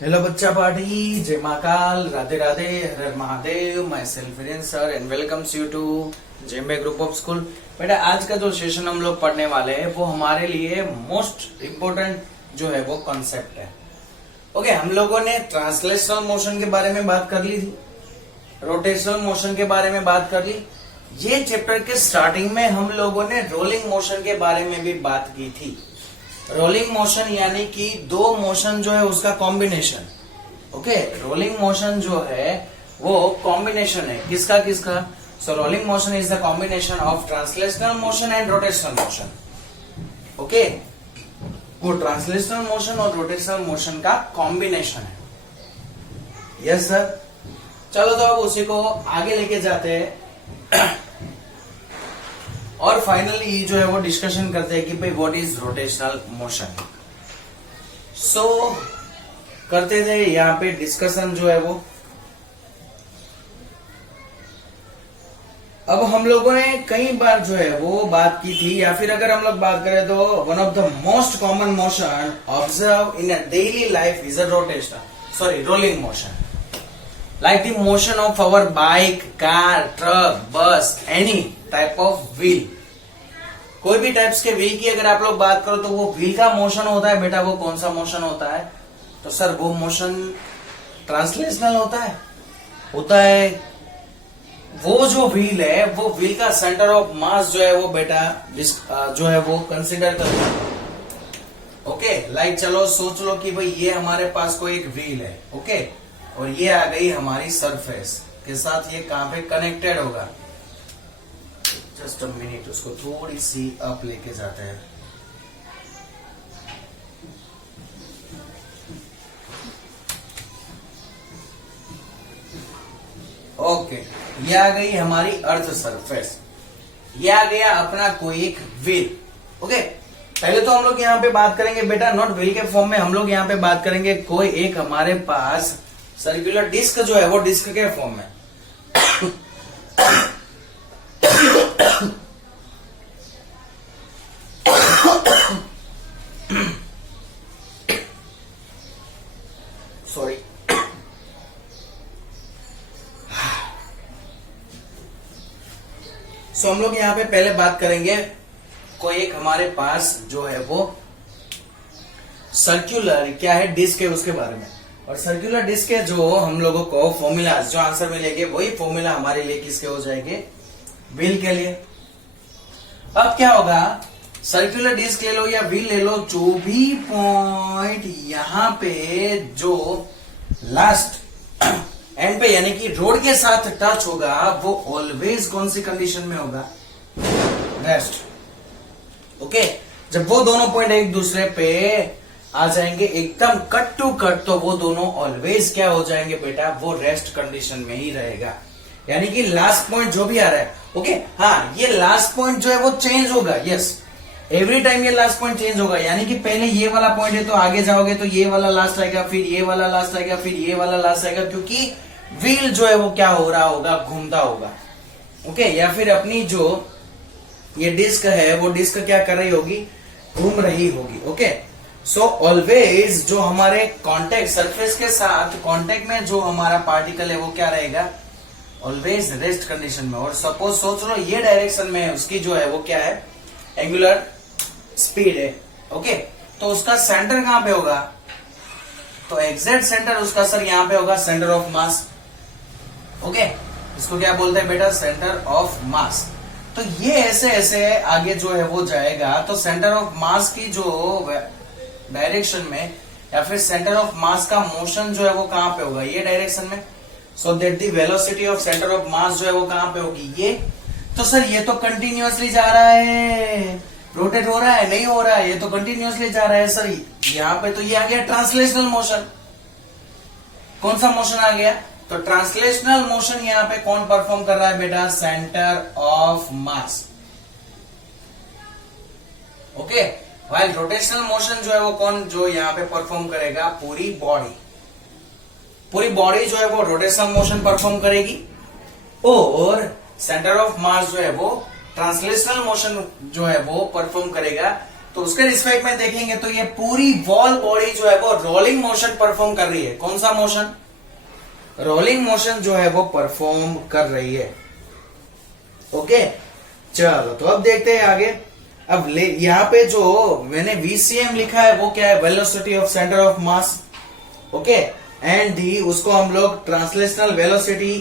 Hello बच्चा party, जय Mahakal, Radhe Radhe, Har Har Mahadev. Myself Viren sir and welcomes you to JMB group of school. बेटा आज का जो सेशन हम लोग पढ़ने वाले हैं वो हमारे लिए मोस्ट इम्पोर्टेंट जो है वो कॉन्सेप्ट है। ओके, हम लोगों ने ट्रांसलेशनल मोशन के बारे में बात कर ली थी, रोटेशनल मोशन के बारे में बात कर ली। ये चैप्टर के स्टार्टिंग में हम लोगों ने रोलिंग मोशन के बारे में भी बात की थी। रोलिंग मोशन यानी कि दो मोशन जो है उसका कॉम्बिनेशन। ओके, रोलिंग मोशन जो है वो कॉम्बिनेशन है किसका किसका। So rolling motion is the combination of translational motion and rotational motion. Okay, वो ट्रांसलेशनल मोशन और रोटेशनल मोशन का कॉम्बिनेशन है। यस सर, चलो तो अब उसी को आगे लेके जाते हैं और फाइनली जो है वो डिस्कशन करते हैं कि भाई व्हाट इज रोटेशनल मोशन। सो करते थे यहाँ पे डिस्कशन जो है वो। अब हम लोगों ने कई बार जो है वो बात की थी, या फिर अगर हम लोग बात करें तो one of the most common motion observe in a daily life is a rolling motion, like the motion of our bike, car, truck, bus, any type of wheel। कोई भी टाइप्स के व्हील की अगर आप लोग बात करो तो वो व्हील का मोशन होता है बेटा, वो कौन सा मोशन होता है? तो सर वो मोशन ट्रांसलेशनल होता है। वो जो व्हील है वो व्हील का सेंटर ऑफ मास जो है वो बेटा जो है वो कंसिडर करते हैं। ओके, लाइक चलो सोच लो कि भाई ये हमारे पास कोई एक व्हील है। ओके, और ये आ गई हमारी सरफेस के साथ, ये कहां पे कनेक्टेड होगा? जस्ट अ मिनट, उसको थोड़ी सी अप लेके जाते हैं। ओके, ये आ गई हमारी अर्थ सरफेस, ये आ गया अपना कोई एक व्हील। ओके, पहले तो हम लोग यहाँ पे बात करेंगे बेटा नॉट व्हील के फॉर्म में, हम लोग यहाँ पे बात करेंगे कोई एक हमारे पास सर्कुलर डिस्क जो है वो डिस्क के फॉर्म में। सॉरी, सो हम लोग यहाँ पे पहले बात करेंगे कोई एक हमारे पास जो है वो सर्कुलर क्या है डिस्क है उसके बारे में। और सर्कुलर डिस्क के जो हम लोगों को फॉर्मूला जो आंसर मिलेंगे वही फॉर्मूला हमारे लिए किसके हो जाएंगे? व्हील के लिए। अब क्या होगा, सर्कुलर डिस्क ले लो या व्हील ले लो, जो भी पॉइंट यहां पे जो लास्ट एंड पे यानी कि रोड के साथ टच होगा वो ऑलवेज कौन सी कंडीशन में होगा? रेस्ट। ओके, जब वो दोनों पॉइंट एक दूसरे पे आ जाएंगे एकदम कट टू कट, तो वो दोनों ऑलवेज क्या हो जाएंगे बेटा? वो रेस्ट कंडीशन में ही रहेगा। यानी कि लास्ट पॉइंट जो भी आ रहा है, ओके, हाँ, ये लास्ट पॉइंट जो है वो चेंज होगा। यस, एवरी टाइम ये लास्ट पॉइंट चेंज होगा। यानी कि पहले ये वाला पॉइंट है तो आगे जाओगे तो ये वाला लास्ट आएगा, फिर ये वाला लास्ट आएगा, फिर ये वाला लास्ट आएगा, क्योंकि व्हील जो है वो क्या हो रहा होगा? घूमता होगा। ओके, या फिर अपनी जो ये डिस्क है वो डिस्क क्या कर रही होगी? घूम रही होगी। ओके, सो ऑलवेज जो हमारे कांटेक्ट सरफेस के साथ कांटेक्ट में जो हमारा पार्टिकल है वो क्या रहेगा? ऑलवेज रेस्ट कंडीशन में। और सपोज सोच लो ये डायरेक्शन में उसकी जो है वो क्या है? एंगुलर स्पीड है। ओके, तो उसका सेंटर कहां पे होगा? तो एग्जैक्ट सेंटर उसका सर यहां पे होगा, सेंटर ऑफ मास। ओके, इसको क्या बोलते हैं बेटा? सेंटर ऑफ मास। तो ये ऐसे ऐसे आगे जो है वो जाएगा, तो सेंटर ऑफ मास की जो डायरेक्शन में या फिर सेंटर ऑफ मास का मोशन जो है वो कहां पे होगा? ये डायरेक्शन में। So that the velocity of centre of मास जो है वो कहां पे होगी? ये। तो सर ये तो कंटिन्यूअसली जा रहा है, रोटेट हो रहा है? नहीं हो रहा है, ये तो कंटिन्यूअसली जा रहा है सर। यहां पे तो ये आ गया ट्रांसलेशनल मोशन। कौन सा मोशन आ गया? तो ट्रांसलेशनल मोशन यहां पे कौन परफॉर्म कर रहा है बेटा? Centre of mass. Okay, while rotational motion जो है वो कौन जो यहां पे परफॉर्म करेगा? पूरी बॉडी जो है वो रोटेशनल मोशन परफॉर्म करेगी, और सेंटर ऑफ मास जो है वो ट्रांसलेशनल मोशन जो है वो परफॉर्म करेगा। तो उसके रिस्पेक्ट में देखेंगे तो ये पूरी वॉल बॉडी जो है वो रोलिंग मोशन परफॉर्म कर रही है। कौन सा मोशन? रोलिंग मोशन जो है वो परफॉर्म कर रही है। ओके, चलो तो अब देखते हैं आगे। अब यहाँ पे जो मैंने VCM लिखा है वो क्या है? Velocity of centre of mass. Okay, and D उसको हम लोग ट्रांसलेशनल वेलोसिटी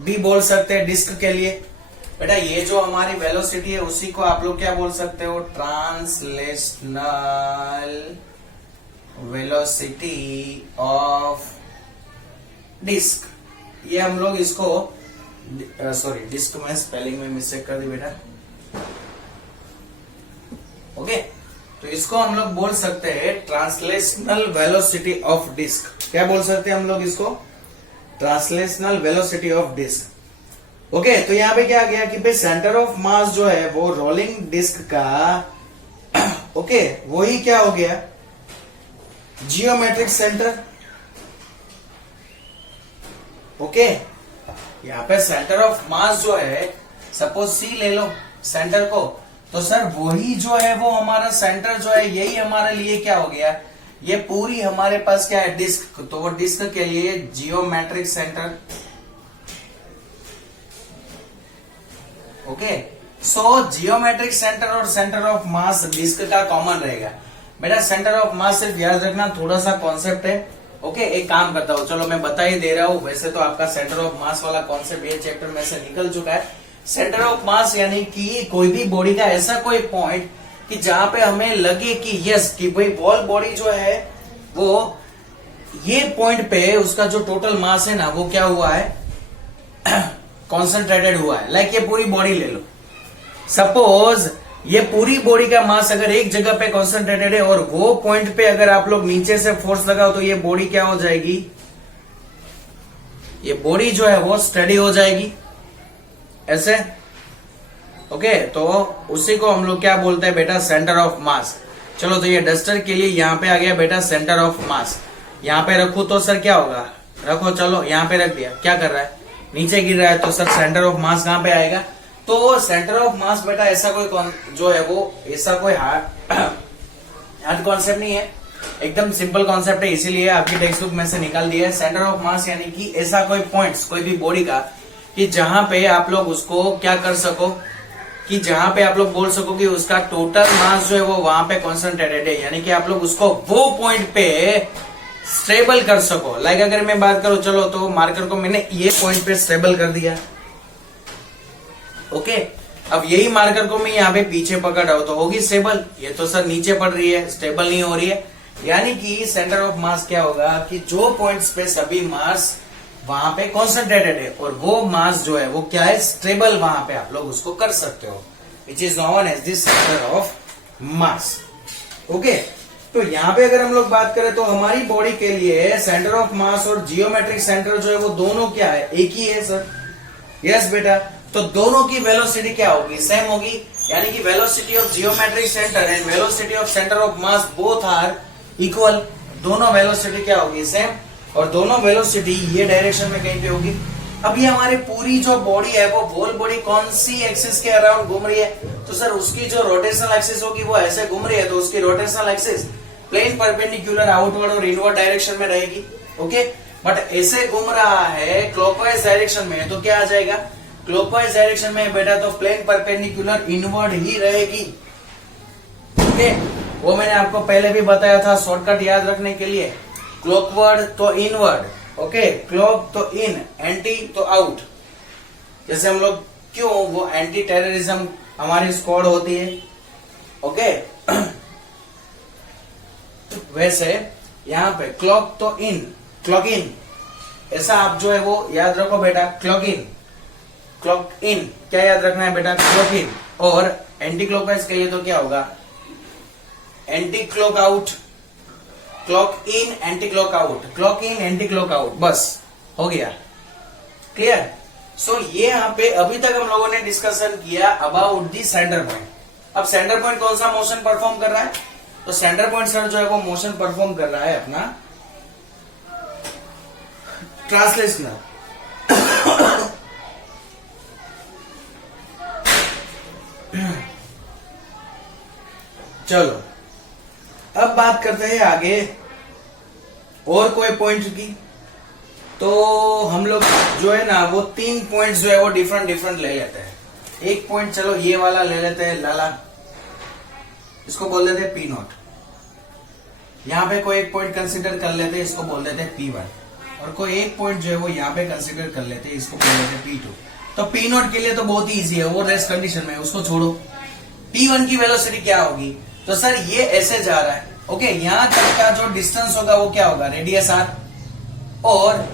भी बोल सकते हैं डिस्क के लिए। बेटा ये जो हमारी वेलोसिटी है उसी को आप लोग क्या बोल सकते हो? Translational velocity of disc. ये हम लोग इसको सॉरी डिस्क में स्पेलिंग में मिस्टेक कर दी बेटा। ओके, तो इसको हम लोग बोल सकते हैं ट्रांसलेशनल वेलोसिटी ऑफ डिस्क। क्या बोल सकते हैं हम लोग इसको? Translational velocity of disc. Okay, तो यहां पे क्या गया कि भाई सेंटर ऑफ मास जो है वो रोलिंग डिस्क का ओके वही क्या हो गया? Geometric centre. ओके, यहां पे सेंटर ऑफ मास जो है, सपोज C ले लो सेंटर को, तो सर वही जो है वो हमारा सेंटर जो है यही हमारे लिए क्या हो गया? ये पूरी हमारे पास क्या है? डिस्क। तो वो डिस्क के लिए जियोमेट्रिक सेंटर। ओके, सो जियोमेट्रिक सेंटर और सेंटर ऑफ मास डिस्क का कॉमन रहेगा। बेटा सेंटर ऑफ मास सिर्फ याद रखना, थोड़ा सा कॉन्सेप्ट है। ओके, एक काम करता हूं, चलो मैं बता ही दे रहा हूं। वैसे तो आपका सेंटर ऑफ मास वाला कॉन्सेप्ट ये चैप्टर में से निकल चुका है। सेंटर ऑफ मास यानी कि कोई भी बॉडी का ऐसा कोई पॉइंट कि जहां पे हमें लगे कि यस कि भाई वॉल बॉडी जो है वो ये पॉइंट पे उसका जो टोटल मास है ना वो क्या हुआ है? कॉन्सेंट्रेटेड हुआ है। लाइक ये पूरी बॉडी ले लो, सपोज ये पूरी बॉडी का मास अगर एक जगह पे कॉन्सेंट्रेटेड है और वो पॉइंट पे अगर आप लोग नीचे से फोर्स लगाओ तो ये बॉडी क्या हो जाएगी? ये बॉडी जो है वो स्टडी हो जाएगी ऐसे। ओके, तो उसी को हम लोग क्या बोलते हैं बेटा? सेंटर ऑफ मास। चलो तो ये डस्टर के लिए यहाँ पे आ गया बेटा सेंटर ऑफ मास। यहाँ पे रखू तो सर क्या होगा? रखो, चलो यहाँ पे रख दिया। क्या कर रहा है? नीचे गिर रहा है, तो सर सेंटर ऑफ मास कहां पे आएगा? तो सेंटर ऑफ मास बेटा ऐसा कोई जो है वो ऐसा कोई हार्ड कॉन्सेप्ट नहीं है, एकदम सिंपल कॉन्सेप्ट है, इसीलिए आपकी टेक्स्ट बुक में से निकाल दिया है। सेंटर ऑफ मास यानी कि ऐसा कोई पॉइंट्स कोई भी बॉडी का कि जहां पे आप लोग उसको क्या कर सको कि जहां पे आप लोग बोल सको कि उसका टोटल मास जो है वो वहां पे कॉन्सेंट्रेटेड है, यानी कि आप लोग उसको वो पॉइंट पे स्टेबल कर सको। लाइक अगर मैं बात करूं, चलो तो मार्कर को मैंने ये पॉइंट पे स्टेबल कर दिया। ओके, अब यही मार्कर को मैं यहाँ पे पीछे पकड़ रहा हूं तो होगी स्टेबल। ये तो सर नीचे पड़ रही है, स्टेबल नहीं हो रही है। यानी कि सेंटर ऑफ मास क्या होगा कि जो पॉइंट्स पे सभी मास वहां पे कॉन्सेंट्रेटेड है और वो मास जो है वो क्या है? स्टेबल। वहां पे आप लोग उसको कर सकते हो, which is known as the centre of mass. Okay, तो यहाँ पे अगर हम लोग बात करें तो हमारी बॉडी के लिए सेंटर ऑफ मास और जियोमेट्रिक सेंटर जो है वो दोनों क्या है? एक ही है सर। यस बेटा, तो दोनों की वेलोसिटी क्या होगी? सेम होगी। यानी कि velocity of geometric centre and velocity of centre of mass both are equal. दोनों वेलोसिटी क्या होगी? सेम। और दोनों वेलोसिटी ये डायरेक्शन में कहीं पे होगी। अब ये हमारी पूरी जो बॉडी है वो वॉल बॉडी कौन सी एक्सिस के अराउंड घूम रही है? तो सर उसकी जो रोटेशनल एक्सिस होगी वो ऐसे घूम रही है, तो उसकी rotational axis plane perpendicular outward और इनवर्ड डायरेक्शन में रहेगी। ओके, बट ऐसे घूम रहा है क्लॉकवाइज डायरेक्शन में, तो क्या आ जाएगा? क्लॉकवाइज डायरेक्शन में बेटा तो प्लेन परपेंडिकुलर इनवर्ड ही रहेगी। ओके, वो मैंने आपको पहले भी बताया था शॉर्टकट याद रखने के लिए। क्लॉकवर्ड तो इनवर्ड, ओके, क्लॉक तो इन, एंटी तो आउट। जैसे हम लोग क्यों वो एंटी टेररिज्म हमारी स्क्वाड होती है, ओके वैसे यहाँ पे क्लॉक तो इन, क्लॉक इन, ऐसा आप जो है वो याद रखो बेटा। क्लॉक इन, क्लॉक इन क्या याद रखना है बेटा? Clock in. और एंटी क्लॉकवाइज के लिए तो क्या होगा? Anti clock out, clock in anti clock out, clock in anti clock out, बस हो गया। क्लियर? सो ये यहाँ पे अभी तक हम लोगों ने डिस्कशन किया अबाउट दी सेंटर पॉइंट। अब सेंटर पॉइंट कौन सा मोशन परफॉर्म कर रहा है? तो सेंटर पॉइंट सर जो है वो मोशन परफॉर्म कर रहा है अपना ट्रांसलेशनल। चलो अब बात करते हैं आगे और कोई पॉइंट की। तो हम लोग जो है ना वो 3 पॉइंट्स जो है वो डिफरेंट डिफरेंट ले लेते हैं। एक पॉइंट चलो ये वाला ले लेते हैं, लाला, इसको बोल देते हैं P0। यहाँ पे कोई एक पॉइंट कंसिडर कर लेते हैं, इसको बोल देते हैं P1। और कोई एक पॉइंट जो है वो यहाँ पे कंसिडर कर लेते हैं, इसको बोल देते हैं P2। तो P0 के लिए तो बहुत ही इजी है, वो रेस्ट कंडीशन में, उसको छोड़ो। P1 की वेलोसिटी क्या होगी? तो सर ये ऐसे जा रहा है, ओके, यहां तक का जो डिस्टेंस होगा वो क्या होगा? Radius r। और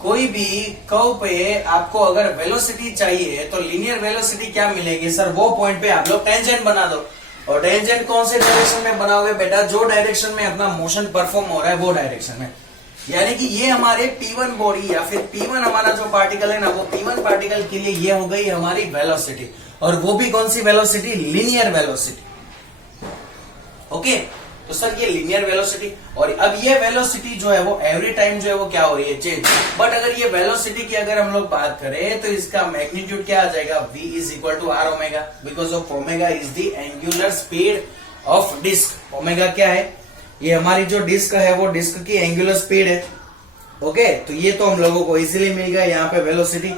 कोई भी कर्व पे आपको अगर वेलोसिटी चाहिए तो लीनियर वेलोसिटी क्या मिलेगी सर? वो पॉइंट पे आप लोग टेंजेंट बना दो। और टेंजेंट कौन से डायरेक्शन में बनाओगे बेटा? जो डायरेक्शन में अपना मोशन परफॉर्म हो रहा है वो डायरेक्शन में। यानी कि ये हमारे P1 बॉडी या फिर P1 हमारा जो पार्टिकल है ना, वो P1 पार्टिकल के लिए ये हो गई हमारी वेलोसिटी। और वो भी कौन सी वेलोसिटी? Linear velocity. ओके, तो सर ये लीनियर वेलोसिटी। और अब ये वेलोसिटी जो है वो एवरी टाइम जो है वो क्या हो रही है? चेंज। बट अगर ये वेलोसिटी की अगर हम लोग बात करें तो इसका मैग्नीट्यूड क्या आ जाएगा? v is equal to R omega, because of omega is the angular speed of disc. Omega क्या है? ये हमारी जो डिस्क है वो डिस्क की एंगुलर स्पीड है। ओके, तो ये तो हम लोगों को इजीली मिल गया यहाँ पे वेलोसिटी।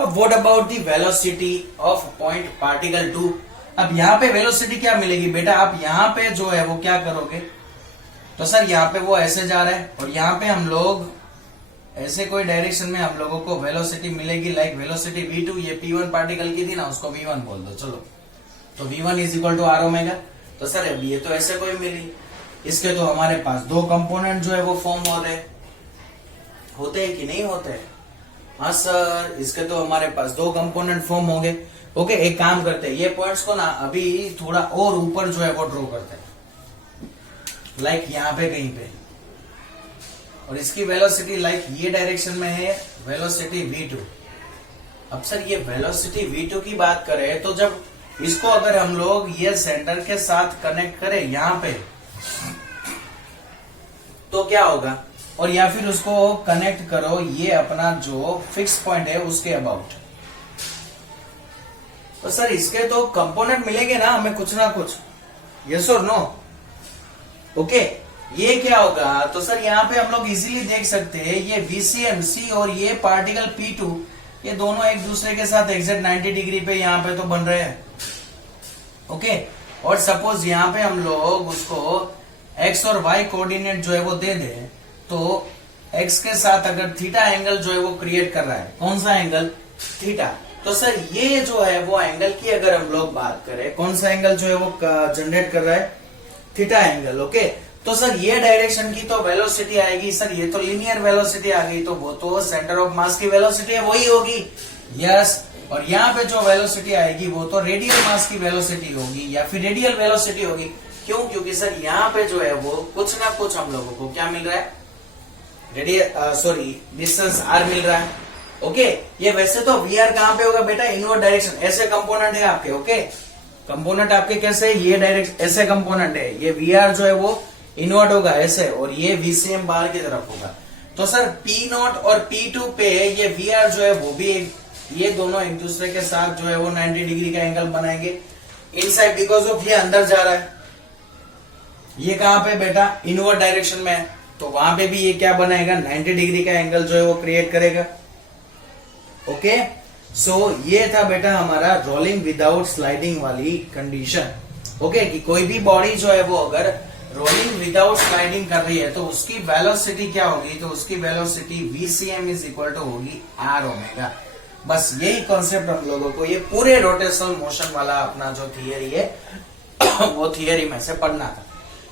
अब what about the velocity of point particle 2? अब यहाँ पे वेलोसिटी क्या मिलेगी बेटा? आप यहाँ पे जो है वो क्या करोगे? तो सर यहाँ पे वो ऐसे जा रहा है और यहाँ पे हम लोग ऐसे कोई डायरेक्शन में हम लोगों को वेलोसिटी मिलेगी, लाइक वेलोसिटी v2, ये P1 पार्टिकल की थी ना, उसको v1 बोल दो। चलो, तो v1 is equal to R omega. तो सर अब ये तो ऐसे कोई मिली, इसके तो हमारे पास 2 कंपोनेंट जो है वो फॉर्म हो रहे होते हैं कि नहीं होते? हाँ सर, इसके तो हमारे पास 2 कंपोनेंट फॉर्म हो गए। ओके, एक काम करते हैं, ये पॉइंट्स को ना अभी थोड़ा और ऊपर जो है वो ड्रॉ करते हैं, लाइक यहाँ पे कहीं पे। और इसकी वेलोसिटी लाइक ये डायरेक्शन में है, वेलोसिटी v2। अब सर ये वेलोसिटी v2 की बात करें तो जब इसको अगर हम लोग ये सेंटर के साथ कनेक्ट करें यहाँ पे तो क्या होगा? और या फिर उसको कनेक्ट करो ये अपना जो फिक्स पॉइंट है उसके अबाउट, तो सर इसके तो कंपोनेंट मिलेंगे ना हमें कुछ ना कुछ, यस और नो? ओके, ये क्या होगा? तो सर यहाँ पे हम लोग इजीली देख सकते हैं ये VCMC और ये पार्टिकल P2, ये दोनों एक दूसरे के साथ एग्जैक्ट 90 डिग्री पे यहाँ पे तो बन रहे हैं। ओके, और सपोज यहाँ पे हम लोग उसको x और y कोऑर्डिनेट जो है वो दे दे, तो x के साथ अगर थीटा एंगल जो है वो क्रिएट कर रहा है, कौन सा एंगल? थीटा। तो सर ये जो है वो एंगल की अगर हम लोग बात करें, कौन सा एंगल जो है वो जनरेट कर रहा है? Theta angle. ओके, तो सर ये डायरेक्शन की तो वेलोसिटी आएगी, सर ये तो लीनियर वेलोसिटी आ गई, तो वो तो सेंटर ऑफ मास की वेलोसिटी है, वही होगी। यस, और यहाँ पे जो वेलोसिटी आएगी वो तो रेडियल मास की वेलोसिटी होगी या फिर रेडियल वेलोसिटी होगी। क्यों? क्योंकि सर यहाँ पे जो है वो कुछ ना कुछ हम लोगों को क्या मिल रहा है? डिस्टेंस r मिल रहा है। ओके, ये वैसे तो VR कहाँ पे होगा बेटा? Inward direction. ऐसे कंपोनेंट है आपके। ओके, कंपोनेंट आपके कैसे? ये डायरेक्शन ऐसे कंपोनेंट है, ये VR जो है वो इनवर्ट होगा ऐसे, और ये VCM बाहर की तरफ होगा। तो सर P0 और P2 पे ये VR जो है वो भी ये दोनों एक दूसरे के साथ जो है वो 90 डिग्री का एंगल बनाएंगे इनसाइड, बिकॉज ऑफ ये अंदर जा रहा है। ये कहां पे बेटा? इनवर्ड डायरेक्शन में है, तो वहां पे भी ये क्या बनाएगा? 90 डिग्री का एंगल जो है वो क्रिएट करेगा। ओके, सो ये था बेटा हमारा रोलिंग विदाउट स्लाइडिंग वाली कंडीशन। ओके, कि कोई भी बॉडी जो है वो अगर रोलिंग विदाउट स्लाइडिंग कर रही है तो उसकी वेलोसिटी क्या होगी? तो उसकी velocity VCM is equal to होगी आर ओमेगा। बस यही कॉन्सेप्ट हम लोगों को ये पूरे रोटेशनल मोशन वाला अपना जो थियरी है वो थियरी में से पढ़ना था,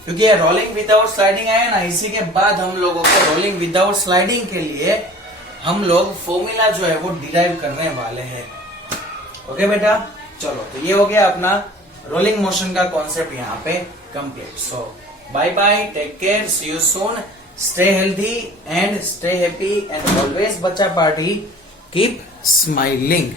क्योंकि ये रोलिंग विदाउट स्लाइडिंग आया ना, इसी के बाद हम लोगों को रोलिंग विदाउट स्लाइडिंग के लिए हम लोग फॉर्मूला जो है वो डिराइव करने वाले हैं। ओके बेटा, चलो, तो ये हो गया अपना रोलिंग मोशन का कॉन्सेप्ट यहाँ पे complete. So bye bye, take care, see you soon, stay healthy and stay happy and always बच्चा पार्टी कीप स्माइलिंग।